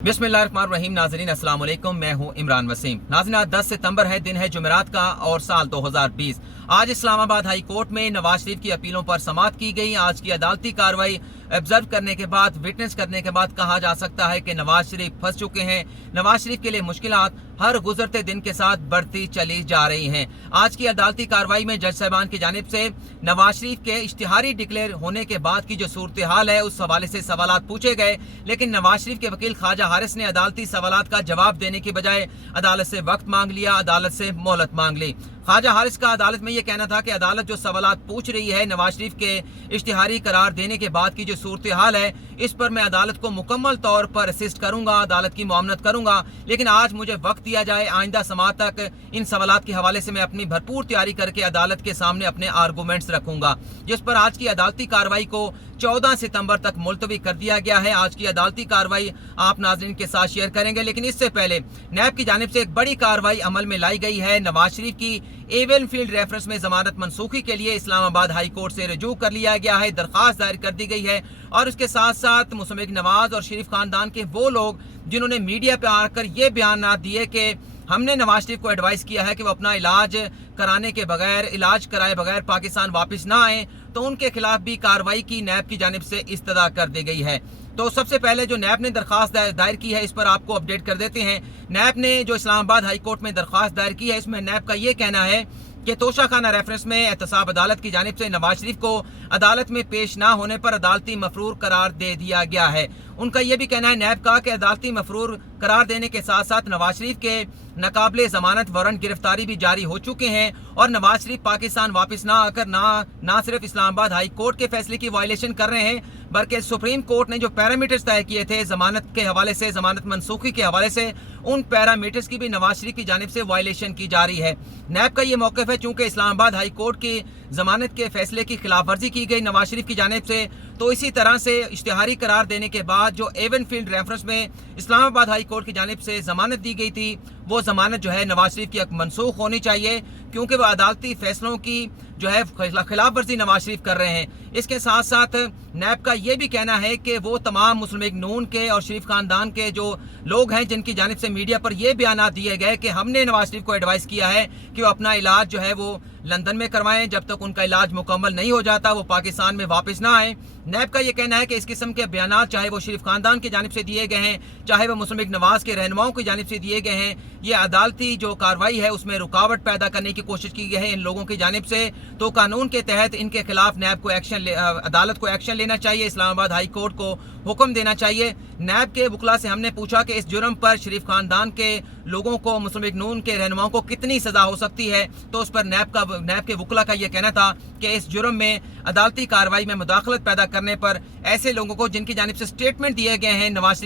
बिस्मिल्लाहिर्रहमानिर्रहीम। नाज़रीन अस्सलाम वालेकुम, मैं हूं इमरान वसीम। नाज़रीन आज 10 सितंबर है, दिन है जुमेरात का और साल 2020। आज इस्लामाबाद हाई कोर्ट में नवाज शरीफ की अपीलों पर समाअत की गई। आज की अदालती कार्रवाई ऑब्जर्व करने के बाद, विटनेस करने के बाद कहा जा सकता है कि नवाज शरीफ फंस चुके हैं। नवाज शरीफ के लिए मुश्किलात हर गुजरते दिन के साथ बढ़ती चली जा रही हैं। आज की अदालती कार्रवाई में जज साहबान की जानिब से नवाज शरीफ के इश्तिहारी डिक्लेयर होने के बाद की जो सूरत हाल है उस हवाले से सवालात पूछे गए, लेकिन नवाज शरीफ के वकील ख्वाजा हारिस ने अदालती सवालात का जवाब देने की बजाय अदालत से वक्त मांग लिया, अदालत से मोहलत मांग ली। ख्वाजा हारिस का अदालत में यह कहना था कि अदालत जो सवालात पूछ रही है नवाज शरीफ के इश्तिहारी करार देने के बाद की जो सूरत हाल है इस पर मैं अदालत को मुकम्मल तौर पर असिस्ट करूंगा, अदालत की मुआवनत करूंगा, लेकिन आज मुझे वक्त दिया जाए। आइंदा समाअत तक इन सवालात के हवाले से मैं अपनी भरपूर तैयारी करके अदालत के सामने अपने आर्गूमेंट्स रखूंगा, जिस पर आज की अदालती कार्रवाई को 14 सितंबर तक मुलतवी कर दिया गया है। आज की अदालती कार्रवाई आप नाज़रीन के साथ शेयर करेंगे, लेकिन इससे पहले नैब की जानिब से एक बड़ी कार्रवाई अमल में लाई गई है। नवाज शरीफ की एवन फील्ड रेफरेंस में जमानत मनसूखी के लिए इस्लामाबाद हाई कोर्ट से रजू कर लिया गया है, दरख्वास्त दायर कर दी गई है। और उसके साथ साथ मुसम्मिक नवाज और शरीफ खानदान के वो लोग जिन्होंने मीडिया पे आकर ये बयान दिए कि हमने नवाज शरीफ को एडवाइस किया है कि वो अपना इलाज कराए बगैर पाकिस्तान वापस ना आए, तो उनके खिलाफ भी कार्रवाई की नैब की जानिब से इस्तदा कर दी गई है। तो सबसे पहले जो नैब ने दरख्वास्त दायर की है इस पर आपको अपडेट कर देते हैं। नैब ने जो इस्लामाबाद हाई कोर्ट में दरख्वास्त दायर की है इसमें नैब का ये कहना है कि तोशाखाना रेफरेंस में एहतसाब अदालत की जानिब से नवाज शरीफ को अदालत में पेश ना होने पर अदालती मफरूर करार दे दिया गया है। उनका यह भी कहना है नैब का कि अदालती मफरूर करार देने के साथ साथ नवाज शरीफ के नकाबले जमानत वारंट गिरफ्तारी भी जारी हो चुके हैं और नवाज शरीफ पाकिस्तान वापस ना आकर ना सिर्फ इस्लामाबाद हाई कोर्ट के फैसले की वायलेशन कर रहे हैं, बल्कि सुप्रीम कोर्ट ने जो पैरामीटर्स तय किए थे जमानत के हवाले से, जमानत मनसूखी के हवाले से, उन पैरामीटर्स की भी नवाज शरीफ की जानिब से वायलेशन की जा रही है। नैब का ये मौक़िफ़ है चूंकि इस्लामाबाद हाई कोर्ट की जमानत के फैसले की खिलाफ वर्जी की गई नवाज शरीफ की जानिब से, तो इसी तरह से इश्तिहारी करार देने के बाद जो एवन फील्ड रेफरेंस में इस्लामाबाद हाई कोर्ट की जानिब से जमानत दी गई थी वो जमानत जो है नवाज शरीफ की मनसूख होनी चाहिए, क्योंकि वह अदालती फैसलों की जो है खिलाफ वर्जी नवाज शरीफ कर रहे हैं। इसके साथ साथ नैब का ये भी कहना है कि वो तमाम मुस्लिम लीग नून के और शरीफ खानदान के जो लोग हैं जिनकी जानिब से मीडिया पर ये बयान दिए गए कि हमने नवाज शरीफ को एडवाइस किया है कि वो अपना इलाज जो है वो लंदन में करवाएं, जब तक उनका इलाज मुकम्मल नहीं हो जाता वो पाकिस्तान में वापस ना आए। नैब का ये कहना है कि इस किस्म के बयान चाहे वो शरीफ खानदान की जानिब से दिए गए हैं, चाहे वो मुस्लिम लीग नवाज के रहनुमाओं की जानिब से दिए गए हैं, ये अदालती जो कार्रवाई है उसमें रुकावट पैदा करने की कोशिश की गई है इन लोगों की जानिब से। तो कानून के तहत इनके खिलाफ नैब को अदालत को एक्शन लेना चाहिए, इस्लामाबाद हाई कोर्ट को हुक्म देना चाहिए। नैब के वकला से हमने पूछा कि इस जुर्म पर शरीफ खानदान के लोगों को, मुस्लिम लीग नून के रहनुमाओं को कितनी सजा हो सकती है, तो उस पर नैब के वकला का यह कहना था कि इस जुर्म में अदालती कार्रवाई में मुदाखलत पैदा करने पर ऐसे लोगों को जिनकी जानिब से स्टेटमेंट दिए गए हैं नवाज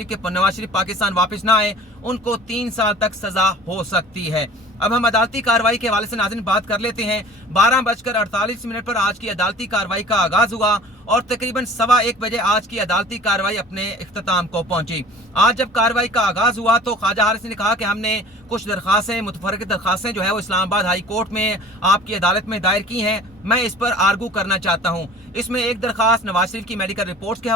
शरीफ पाकिस्तान वापस ना आए, उनको 3 साल तक सजा हो सकती है। अब हम अदालती कार्रवाई के हवाले से नाज़रीन बात कर लेते हैं। 12:48 पर आज की अदालती कार्रवाई का आगाज हुआ और तकरीबन 1:15 बजे आज की अदालती कार्रवाई अपने इख्तिताम को पहुंची। आज जब कार्रवाई का आगाज हुआ तो ख्वाजा हारिस ने कहा कि हमने कुछ दरख्वास्तें, मुतफरक़ दरख्वास्तें जो है वो इस्लामाबाद हाई कोर्ट में आपकी अदालत में दायर की हैं, मैं इस पर आर्गू करना चाहता हूँ। इसमें एक दरख्वास्त नवाज शरीफ की मेडिकल रिपोर्ट्स के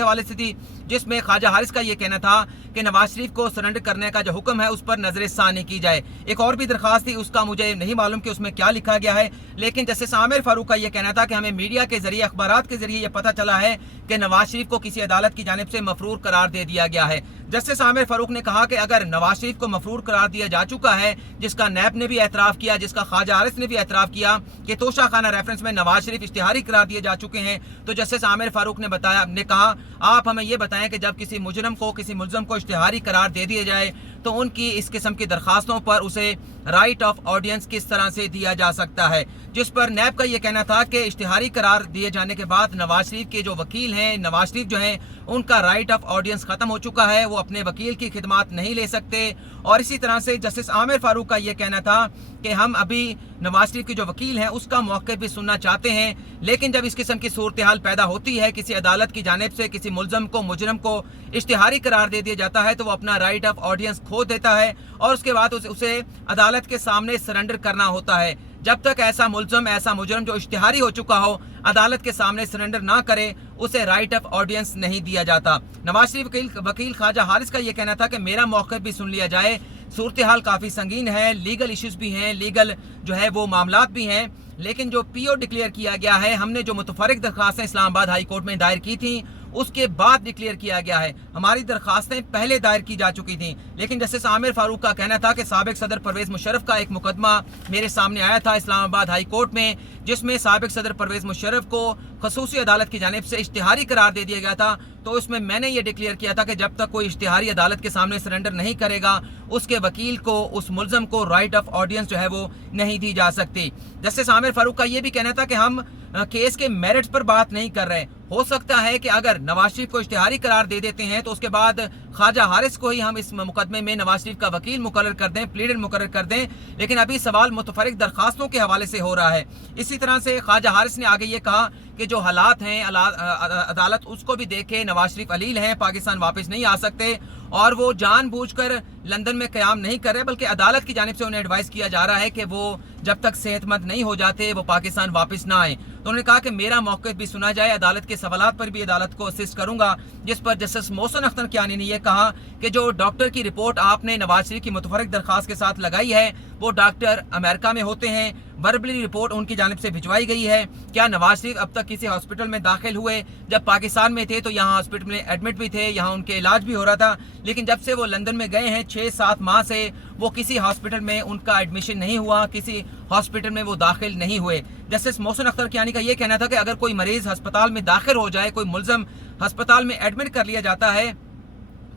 हवाले से थी, जिसमें ख्वाजा हारिस का ये कहना था कि नवाज शरीफ को सरेंडर करने का जो हुक्म है उस पर नजर सानी की जाए। एक और भी दरख्वास्त थी, उसका मुझे नहीं मालूम कि उसमें क्या लिखा गया है, लेकिन जस्टिस आमिर फारूक का ये कहना था कि हमें मीडिया के जरिए, अखबारात के जरिए ये पता चला है कि नवाज शरीफ को किसी अदालत की जानिब से मफरूर करार दे दिया गया है। जस्टिस आमिर फारूक ने कहा कि अगर नवाज शरीफ को मफरूर करार दिया जा चुका है, जिसका नैब ने भी एतराफ़ किया, जिसका ख्वाजा हारिस ने भी एतराफ़ किया कि तोशाखाना रेफरेंस में नवाज शरीफ इश्तिहारी करार दिए जा चुके हैं, तो जस्टिस आमिर फारूक ने कहा आप हमें ये बताएं कि जब किसी मुलज़म को इश्तिहारी करार दे दिया जाए तो उनकी इस किस्म की दरखास्तों पर उसे राइट ऑफ ऑडियंस किस तरह से दिया जा सकता है, जिस पर नैब का ये कहना था कि इश्तिहारी करार दिए जाने के बाद नवाज शरीफ के जो वकील हैं, नवाज शरीफ जो हैं उनका राइट ऑफ ऑडियंस खत्म हो चुका है, वो अपने वकील की खिदमत नहीं ले सकते। और इसी तरह से जस्टिस आमिर फारूक का ये कहना था कि हम अभी नवाज शरीफ के जो वकील हैं उसका मौक़िफ़ भी सुनना चाहते हैं, लेकिन जब इस किस्म की सूरत हाल पैदा होती है, किसी अदालत की जानिब से किसी मुलज़म को, मुजरम को इश्तिहारी करार दे दिया जाता है तो वो अपना राइट ऑफ ऑडियंस खो देता है और उसके बाद उसे अदालत के सामने सरेंडर करना होता है। जब तक ऐसा मुलज़म, ऐसा मुजरम जो इश्तिहारी हो चुका हो अदालत के सामने सरेंडर ना करे उसे राइट ऑफ ऑडियंस नहीं दिया जाता। नवाज शरीफ वकील ख्वाजा हारिस का ये कहना था कि मेरा मौक़िफ़ भी सुन लिया जाए, सूरत हाल काफ़ी संगीन है, लीगल इश्यूज़ भी हैं, लीगल जो है वो मामलात भी हैं, लेकिन जो पीओ डिक्लेयर किया गया है, हमने जो मुतफर्रिक दरख्वास्तें इस्लामाबाद हाई कोर्ट में दायर की थी उसके बाद डिक्लेयर किया गया है। हमारी दरख्वास्तें पहले दायर की जा चुकी थी, लेकिन जस्टिस आमिर फारूक का कहना था कि साबिक सदर परवेज़ मुशर्रफ का एक मुकदमा मेरे सामने आया था इस्लामाबाद हाई कोर्ट में, जिसमें साबिक सदर परवेज़ मुशर्रफ को खसूसी अदालत की जानिब से इश्तिहारी करार दे दिया गया था। तो उसमें मैंने ये डिक्लेयर किया था कि जब तक कोई इश्तिहारी अदालत के सामने सरेंडर नहीं करेगा, उसके वकील को, उस मुल्ज़म को राइट ऑफ ऑडियंस जो है वो नहीं दी जा सकती। जस्टिस आमिर फारूक का ये भी कहना था कि हम केस के मेरिट्स पर बात नहीं कर रहे। हो सकता है कि अगर नवाज शरीफ को इश्तिहारी करार दे देते हैं तो उसके बाद ख्वाजा हारिस को ही हम इस मुकदमे में नवाज शरीफ का वकील मुकर्रर कर दें, प्लीडर मुकर्रर कर दें, लेकिन अभी सवाल मुतफर्रिक दरखास्तों के हवाले से हो रहा है। इसी तरह से ख्वाजा हारिस ने आगे ये कहा कि जो हालात हैं अदालत उसको भी देखे, नवाज शरीफ अलील हैं, पाकिस्तान वापस नहीं आ सकते और वो जानबूझकर लंदन में क़याम नहीं कर रहे, बल्कि अदालत की जानिब से उन्हें एडवाइस किया जा रहा है कि वो जब तक सेहतमंद नहीं हो जाते वो पाकिस्तान वापस ना आए। तो उन्होंने कहा कि मेरा मौक़िफ़ भी सुना जाए, अदालत के सवालात पर भी अदालत को असिस्ट करूंगा। जिस पर जस्टिस मोहसिन अख्तर कियानी ने यह कहा कि जो डॉक्टर की रिपोर्ट आपने नवाज शरीफ की मुतफर्रिक दरख्वास्त के साथ लगाई है वो डॉक्टर अमेरिका में होते हैं, वर्बली रिपोर्ट उनकी जानिब से भिजवाई गई है। क्या नवाज शरीफ अब तक किसी हॉस्पिटल में दाखिल हुए? जब पाकिस्तान में थे तो यहाँ हॉस्पिटल में एडमिट भी थे, यहाँ उनके इलाज भी हो रहा था, लेकिन जब से वो लंदन में गए हैं 6-7 माह से वो किसी हॉस्पिटल में उनका एडमिशन नहीं हुआ, किसी हॉस्पिटल में वो दाखिल नहीं हुए। जस्टिस मोहसिन अख्तर कियानी का ये कहना था कि अगर कोई मरीज अस्पताल में दाखिल हो जाए, कोई मुल्ज़म अस्पताल में एडमिट कर लिया जाता है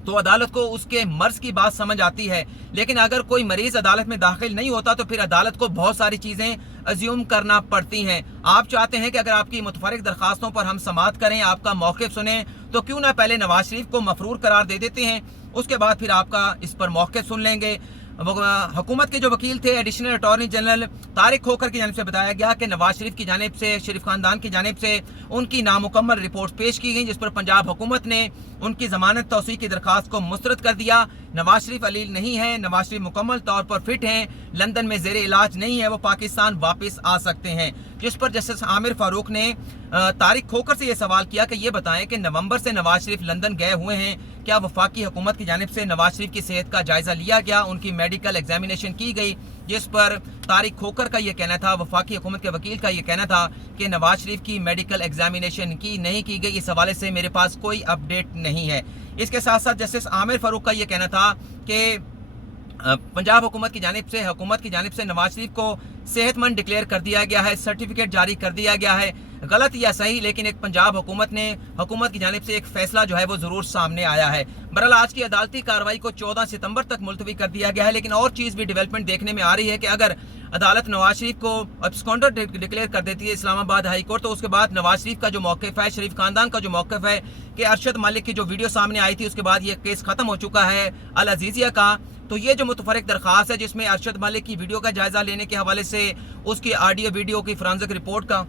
तो अदालत को उसके मर्ज की बात समझ आती है, लेकिन अगर कोई मरीज अदालत में दाखिल नहीं होता तो फिर अदालत को बहुत सारी चीज़ें अज्यूम करना पड़ती हैं। आप चाहते हैं कि अगर आपकी मुतफर्रिक दरखास्तों पर हम समाअत करें, आपका मौक़िफ़ सुने, तो क्यों ना पहले नवाज शरीफ को मफरूर करार दे देते हैं, उसके बाद फिर आपका इस पर मौक़िफ़ सुन लेंगे। हुकूमत के जो वकील थे additional attorney general Tariq Khokhar की जानिब से बताया गया कि नवाज शरीफ की जानिब से, शरीफ खानदान की जानिब से उनकी नामुकम्मल रिपोर्ट पेश की गई, जिस पर पंजाब हुकूमत ने उनकी ज़मानत तौसीक़ की दरख्वास्त को मुस्तरद कर दिया। नवाज शरीफ अलील नहीं है, नवाज शरीफ मुकम्मल तौर पर फिट हैं, लंदन में ज़ेरे इलाज नहीं है, वो पाकिस्तान वापस आ सकते हैं। जिस पर जस्टिस आमिर फारूक ने तारिक खोखर से ये सवाल किया कि ये बताएं कि नवंबर से नवाज शरीफ लंदन गए हुए हैं, क्या वफाकी हुकूमत की जानिब से नवाज शरीफ की सेहत का जायज़ा लिया गया, उनकी मेडिकल एग्जामिनेशन की गई? जिस पर तारिक खोखर का ये कहना था, वफाकी हुकूमत के वकील का ये कहना था कि नवाज शरीफ की मेडिकल एग्जामिनेशन की नहीं की गई, इस हवाले से मेरे पास कोई अपडेट नहीं है। इसके साथ साथ जस्टिस आमिर फारूक का ये कहना था कि पंजाब हुकूमत की जानिब से नवाज शरीफ को सेहतमंद डिक्लेयर कर दिया गया है, सर्टिफिकेट जारी कर दिया गया है, गलत या सही, लेकिन एक पंजाब हुकूमत की जानिब से एक फैसला जो है वो ज़रूर सामने आया है। बहरहाल आज की अदालती कार्रवाई को 14 सितंबर तक मुलतवी कर दिया गया है, लेकिन और चीज़ भी डेवलपमेंट देखने में आ रही है कि अगर अदालत नवाज शरीफ को अब्सकॉन्डर डिक्लेयर कर देती है इस्लामाबाद हाई कोर्ट, तो उसके बाद नवाज शरीफ का जो मौक़िफ़ है, शरीफ खानदान का जो मौक़िफ़ है कि अरशद मलिक की जो वीडियो सामने आई थी उसके बाद ये केस ख़त्म हो चुका है अल अजीज़िया का, तो ये जो मुतफर्रिक दरख्वास्त है जिसमें अरशद मलिक की वीडियो का जायज़ा लेने के हवाले से उसकी ऑडियो वीडियो की फॉरेंसिक रिपोर्ट का